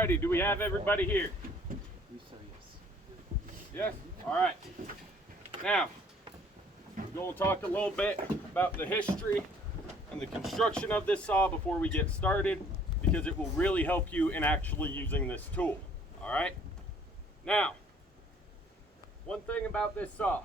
righty, do we have everybody here? Yes? All right. Now, we're going to talk a little bit about the history and the construction of this saw before we get started, because it will really help you in actually using this tool. All right? Now, one thing about this saw,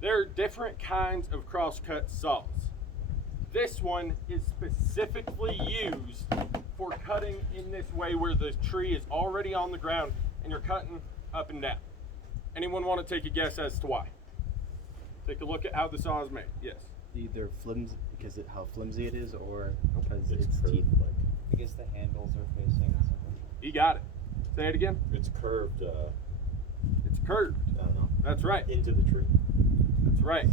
there are different kinds of crosscut saws. This one is specifically used for cutting in this way where the tree is already on the ground and you're cutting up and down. Anyone want to take a guess as to why? Take a look at how the saw is made. Yes. Either flimsy because of how flimsy it is, or because its curved, teeth. Because the handles are facing something. You got it. Say it again. It's curved. It's curved. I don't know. That's right. Into the tree. That's right.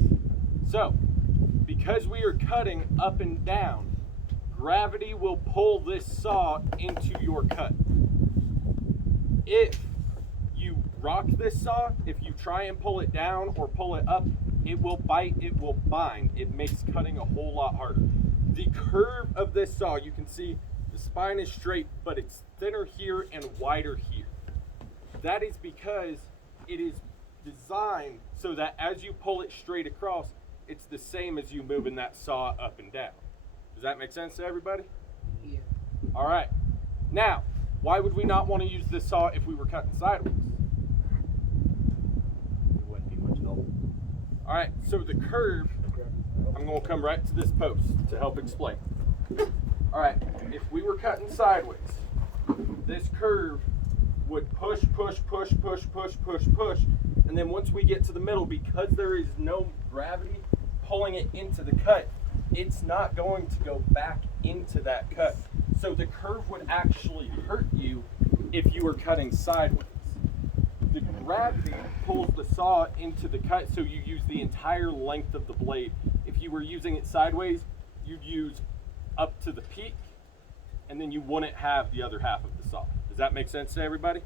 So, because we are cutting up and down, gravity will pull this saw into your cut. If you rock this saw, if you try and pull it down or pull it up, it will bite, it will bind. It makes cutting a whole lot harder. The curve of this saw, you can see the spine is straight, but it's thinner here and wider here. That is because it is designed so that as you pull it straight across, it's the same as you moving that saw up and down. Does that make sense to everybody? Yeah. All right. Now, why would we not want to use this saw if we were cutting sideways? It wouldn't be much help. All right, so the curve, I'm going to come right to this post to help explain. All right, if we were cutting sideways, this curve would push, and then once we get to the middle, because there is no gravity pulling it into the cut, it's not going to go back into that cut. So the curve would actually hurt you if you were cutting sideways. The gravity pulls the saw into the cut, so you use the entire length of the blade. If you were using it sideways, you'd use up to the peak, and then you wouldn't have the other half of the saw. Does that make sense to everybody?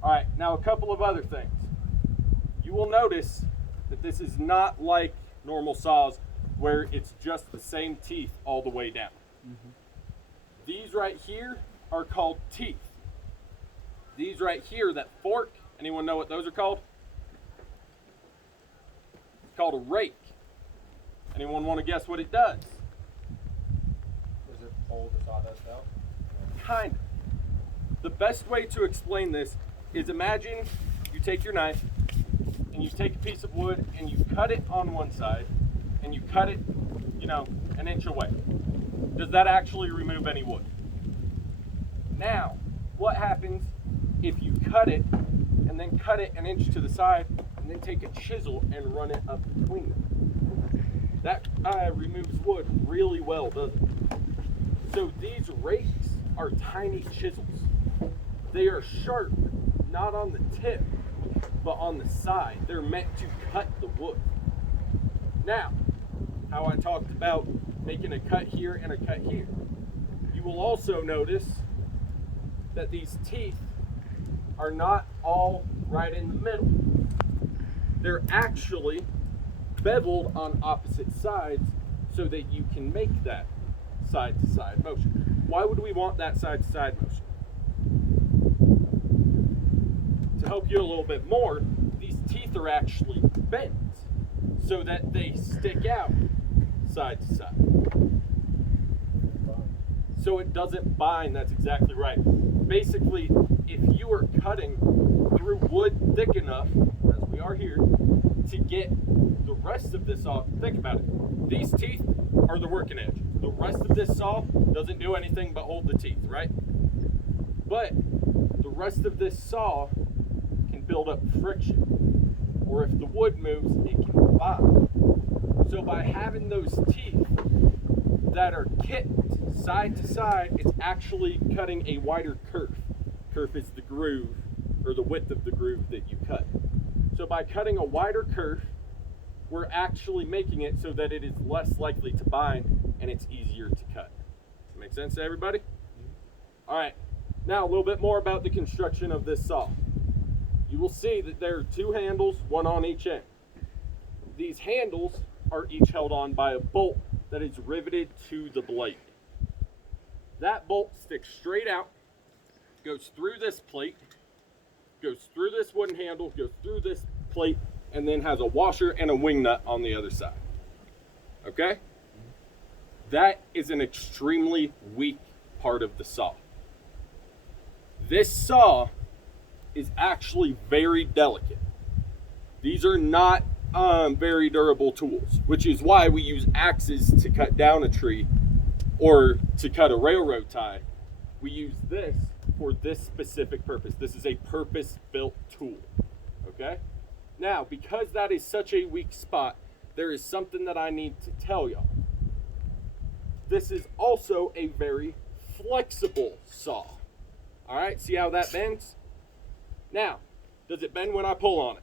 All right, now a couple of other things. You will notice that this is not like normal saws where it's just the same teeth all the way down. Mm-hmm. These right here are called teeth. These right here, that fork, anyone know what those are called? It's called a rake. Anyone want to guess what it does? Does it pull the sawdust out? Kind of. The best way to explain this is, imagine you take your knife and you take a piece of wood and you cut it on one side and you cut it, an inch away. Does that actually remove any wood? Now, what happens if you cut it and then cut it an inch to the side and then take a chisel and run it up between them? That removes wood really well, doesn't it? So these rakes are tiny chisels. They are sharp, not on the tip, but on the side. They're meant to cut the wood. Now, how I talked about making a cut here and a cut here. You will also notice that these teeth are not all right in the middle. They're actually beveled on opposite sides so that you can make that side-to-side motion. Why would we want that side-to-side motion? To help you a little bit more, these teeth are actually bent so that they stick out side to side. So it doesn't bind, that's exactly right. Basically, if you are cutting through wood thick enough, as we are here, to get the rest of this saw, think about it. These teeth are the working edge. The rest of this saw doesn't do anything but hold the teeth, right? But the rest of this saw can build up friction, or if the wood moves, it can bind. So by having those teeth that are kicked side to side, it's actually cutting a wider kerf. Kerf is the groove, or the width of the groove that you cut. So by cutting a wider kerf, we're actually making it so that it is less likely to bind and it's easier to cut. Make sense to everybody? All right, now a little bit more about the construction of this saw. You will see that there are two handles, one on each end. These handles are each held on by a bolt that is riveted to the blade. That bolt sticks straight out goes through this plate, goes through this wooden handle, goes through this plate, and then has a washer and a wing nut on the other side. Okay? That is an extremely weak part of the saw. This saw is actually very delicate. These are not very durable tools, which is why we use axes to cut down a tree or to cut a railroad tie. We use this for this specific purpose. This is a purpose-built tool, okay? Now, because that is such a weak spot, there is something that I need to tell y'all. This is also a very flexible saw. All right, see how that bends? Now, does it bend when I pull on it?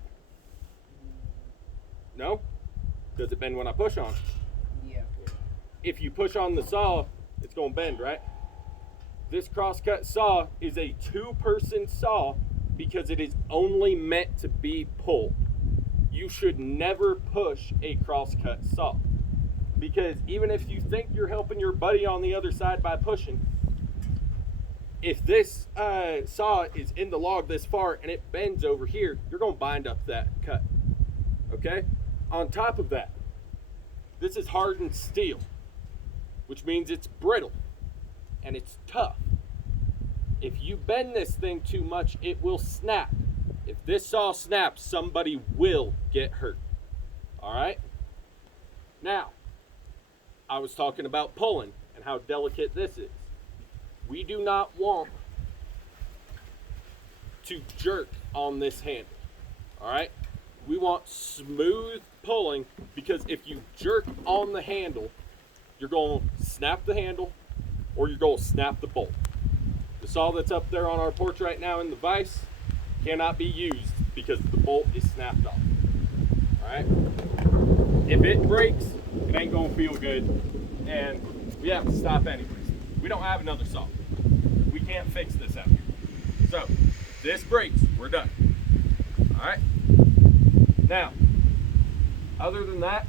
No? Does it bend when I push on it? Yeah. If you push on the saw, it's gonna bend, right? This crosscut saw is a 2-person saw because it is only meant to be pulled. You should never push a crosscut saw, because even if you think you're helping your buddy on the other side by pushing, if this saw is in the log this far and it bends over here, you're gonna bind up that cut, okay? On top of that, this is hardened steel, which means it's brittle and it's tough. If you bend this thing too much, it will snap. If this saw snaps, somebody will get hurt. All right? Now, I was talking about pulling and how delicate this is. We do not want to jerk on this handle. All right? We want smooth pulling, because if you jerk on the handle, you're going to snap the handle or you're going to snap the bolt. The saw that's up there on our porch right now in the vise cannot be used because the bolt is snapped off. All right? If it breaks, it ain't going to feel good, and we have to stop anyways. We don't have another saw. We can't fix this out here. So, this breaks, we're done. All right? Now, other than that,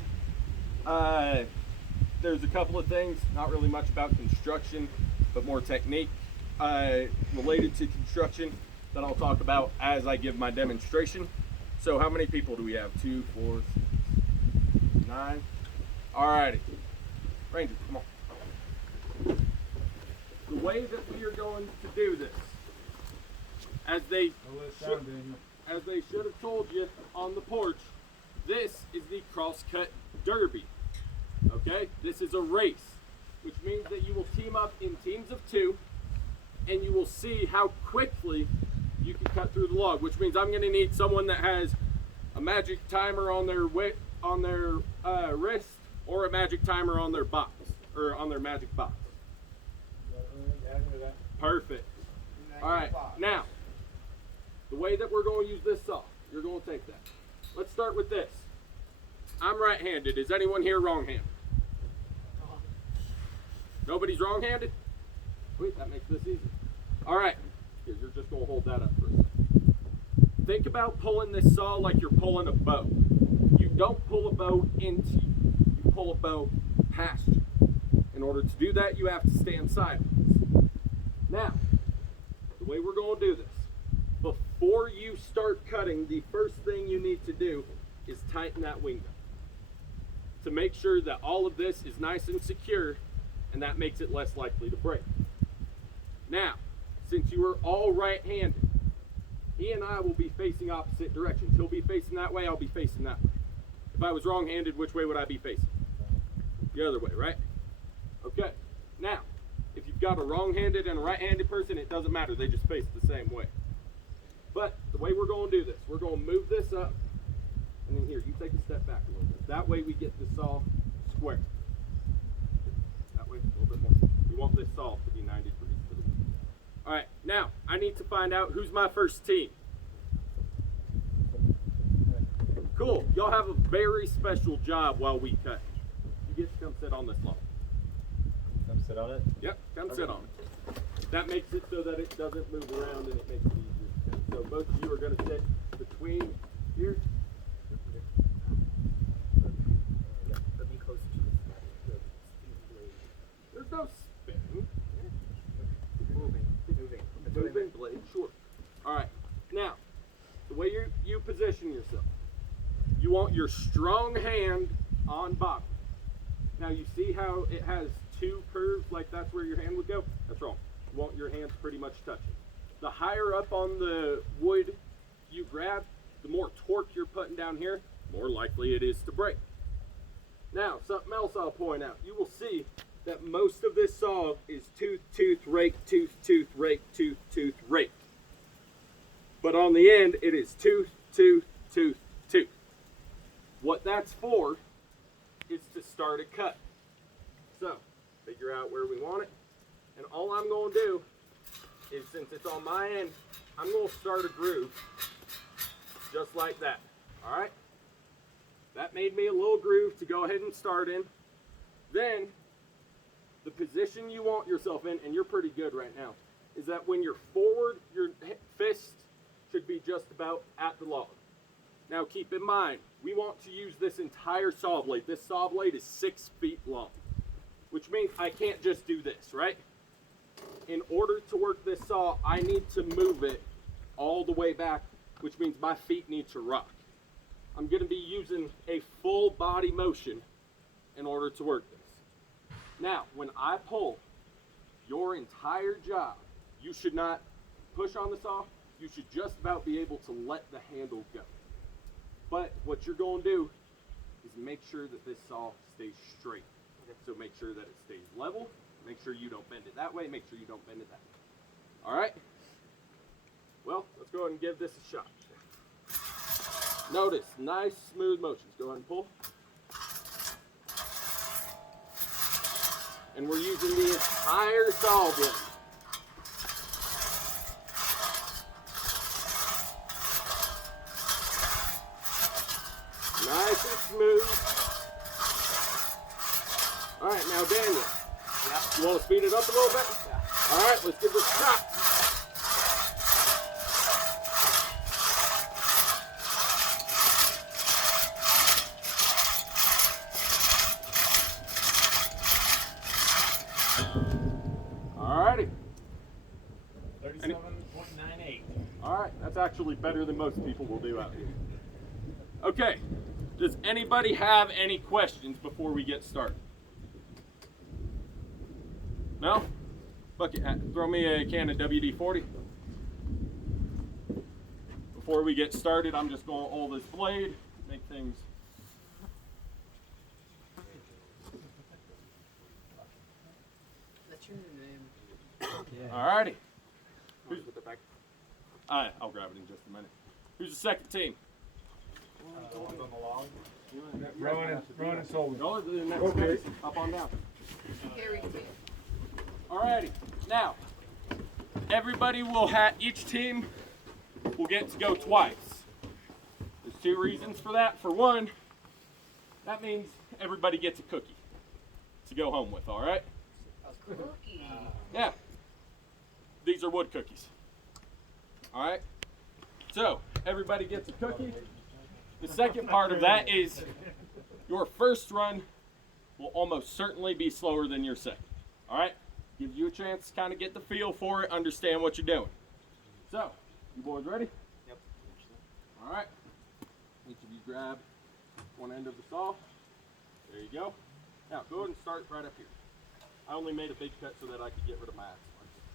there's a couple of things, not really much about construction, but more technique related to construction that I'll talk about as I give my demonstration. So how many people do we have? 2, 4, 6, 9. Alrighty. Ranger, come on. The way that we are going to do this, as they should have told you on the porch, this is the Crosscut Derby. Okay? This is a race, which means that you will team up in teams of 2, and you will see how quickly you can cut through the log, which means I'm going to need someone that has a magic timer on their wrist, or a magic timer on their box, or on their magic box. Perfect. All right, now, the way that we're going to use this saw, you're going to take that. Let's start with this. I'm right-handed. Is anyone here wrong-handed? Nobody's wrong-handed? Sweet, that makes this easy. All right, here, you're just going to hold that up for a second. Think about pulling this saw like you're pulling a bow. You don't pull a bow into you. You pull a bow past you. In order to do that, you have to stand sideways. Now, the way we're going to do this, before you start cutting, the first thing you need to do is tighten that wing nut to make sure that all of this is nice and secure, and that makes it less likely to break. Now, since you are all right-handed, he and I will be facing opposite directions. He'll be facing that way, I'll be facing that way. If I was wrong-handed, which way would I be facing? The other way, right? Okay, now, if you've got a wrong-handed and a right-handed person, it doesn't matter, they just face the same way. But the way we're going to do this, we're going to move this up, and then here, you take a step back a little bit. That way we get the saw square. That way, a little bit more. We want this saw to be 90 degrees to the wind. All right, now, I need to find out who's my first team. Cool, y'all have a very special job while we cut. You get to come sit on this log. Come sit on it? Yep, come sit on it. That makes it so that it doesn't move around and it makes it easier to cut. So both of you are going to sit between here. Let me closer to the speed blade. There's no spin. Moving. Moving. moving, blade short. All right, now, the way you position yourself, you want your strong hand on bottom. Now you see how it has two curves, like that's where your hand would go? That's wrong. You want your hands pretty much touching. The higher up on the wood you grab, the more torque you're putting down here, more likely it is to break. Now, something else I'll point out. You will see that most of this saw is tooth, tooth, rake, tooth, tooth, rake, tooth, tooth, rake. But on the end, it is tooth, tooth, tooth, tooth. What that's for is to start a cut. So, figure out where we want it. And all I'm going to do is, since it's on my end, I'm going to start a groove just like that. All right? That made me a little groove to go ahead and start in. Then, the position you want yourself in, and you're pretty good right now, is that when you're forward, your fist should be just about at the log. Now keep in mind, we want to use this entire saw blade. This saw blade is 6 feet long, which means I can't just do this, right? In order to work this saw, I need to move it all the way back, which means my feet need to rock. I'm going to be using a full body motion in order to work this. Now, when I pull, your entire job, you should not push on the saw. You should just about be able to let the handle go. But what you're going to do is make sure that this saw stays straight. So make sure that it stays level. Make sure you don't bend it that way. Make sure you don't bend it that way. All right? Well, let's go ahead and give this a shot. Notice, nice smooth motions. Go ahead and pull. And we're using the entire saw blade. Nice and smooth. All right, now Daniel, you want to speed it up a little bit? All right, let's give this a shot. All righty. 37.98. All right, that's actually better than most people will do out here. Okay, does anybody have any questions before we get started? No? Bucket hat, throw me a can of WD-40. Before we get started, I'm just going to hold this blade, make things. That's your name. Alrighty. Who's with the back? I'll grab it in just a minute. Who's the second team? One's on the log. Rowan and Solomon. Go to the next Okay. space. Up on down. Harry. Alrighty. Now, everybody will have, each team will get to go twice. There's 2 reasons for that. For one, that means everybody gets a cookie to go home with, alright? Cookie. Yeah. These are wood cookies. Alright? So, everybody gets a cookie. The second part of that is your first run will almost certainly be slower than your second. Alright? Gives you a chance to kind of get the feel for it, understand what you're doing. So, you boys ready? Yep. Alright. Each of you grab one end of the saw. There you go. Now, go ahead and start right up here. I only made a big cut so that I could get rid of my axe.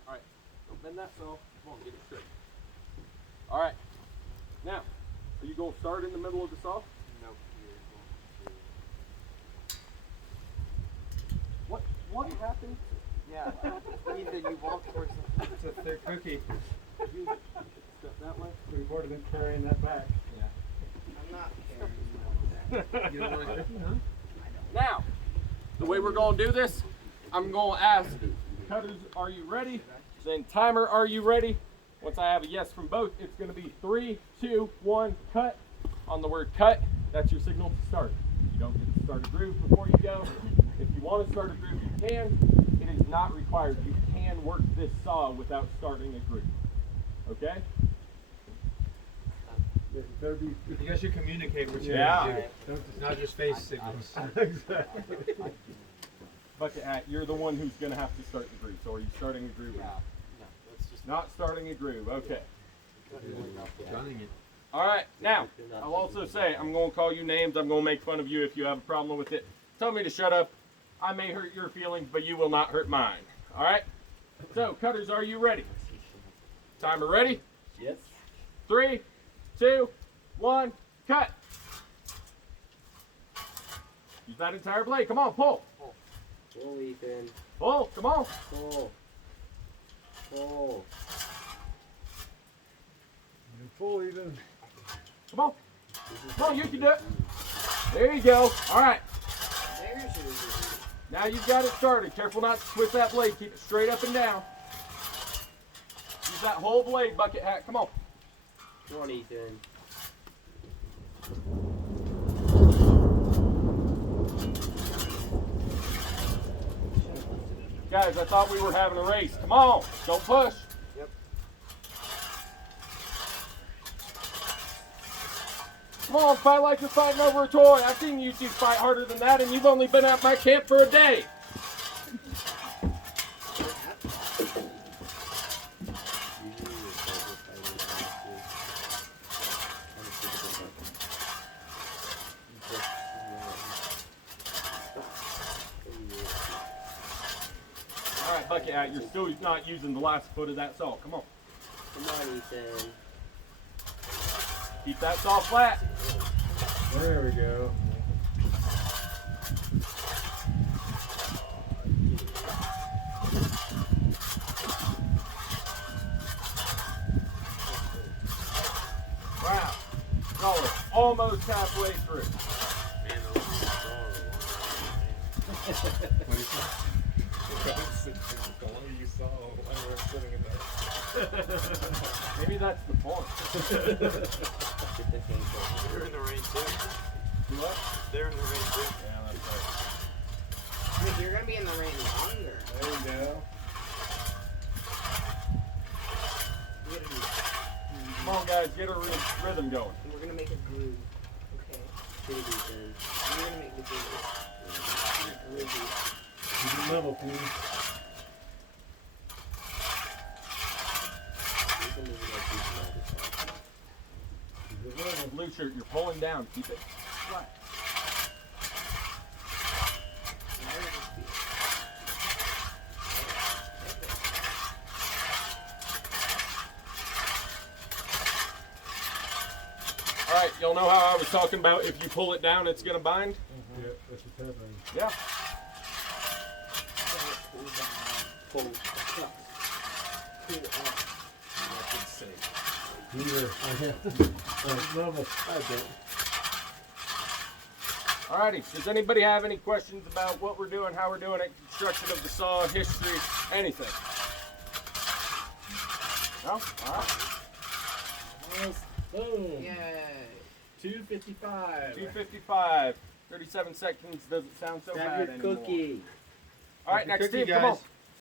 Alright. Don't bend that saw. Come on, get it straight. Alright. Now, are you going to start in the middle of the saw? Nope. What happened? Yeah. Either you walk towards something. It's a thick cookie. You step that way? We would have been carrying that back. I'm not carrying. You don't want a cookie, huh? Now, the way we're going to do this, I'm going to ask cutters, are you ready? Then timer, are you ready? Once I have a yes from both, it's going to be 3, 2, 1, cut. On the word cut, that's your signal to start. You don't get to start a groove before you go. If you want to start a groove, you can. It is not required. You can work this saw without starting a groove. Okay? You guys should communicate what you Yeah. do. Not just face signals. Exactly. Bucket hat, you're the one who's going to have to start the groove. So are you starting a groove? Yeah. No, let's just. Not starting a groove. Okay. Running it. All right. Now, I'll also say I'm going to call you names. I'm going to make fun of you if you have a problem with it. Tell me to shut up. I may hurt your feelings, but you will not hurt mine. All right? So, cutters, are you ready? Timer ready? Yes. 3, 2, 1, cut. Use that entire blade. Come on, pull. Pull, Ethan. Pull. Come on. Pull. Pull. You pull even. Come on. Come on, you can do it. There you go. All right. There's your Now you've got it started. Careful not to twist that blade. Keep it straight up and down. Use that whole blade, bucket hat. Come on. Come on, Ethan. Guys, I thought we were having a race. Come on. Don't push. Yep. Come on, fight like you're fighting over a toy. I've seen you two fight harder than that, and you've only been at my camp for a day. All right, bucket hat, you're still not using the last foot of that saw. Come on. Come on, Ethan. Keep that saw flat. There we go. Wow. Y'all are almost halfway through. You saw why we're sitting in there. Maybe that's the point. Get the paintball. They're in the rain too. Do what? They're in the rain too. Yeah, that's right. Wait, you're gonna be in the rain longer. There you go. We're gonna, Come on, guys, get a rhythm going. we're gonna make a groove. Okay. Get it, Ethan. We're gonna make the groove. Groovy. Keep it level, please. You can move it like this all the time. Keep it level. Blue shirt, you're pulling down. Keep it flat. Now we're just be- All right, y'all know how I was talking about if you pull it down, it's gonna bind? Yep, that's what's happening. Yeah. Pull down. Pull up. Pull up. Here, I have to level. I bet. Alrighty, does anybody have any questions about what we're doing, how we're doing it, construction of the saw, history, anything? No? Alright. Boom. Yay. 255. 255. 37 seconds doesn't sound so Grab bad your anymore. cookie. Alright, Grab next your team, cookie, come on. guys.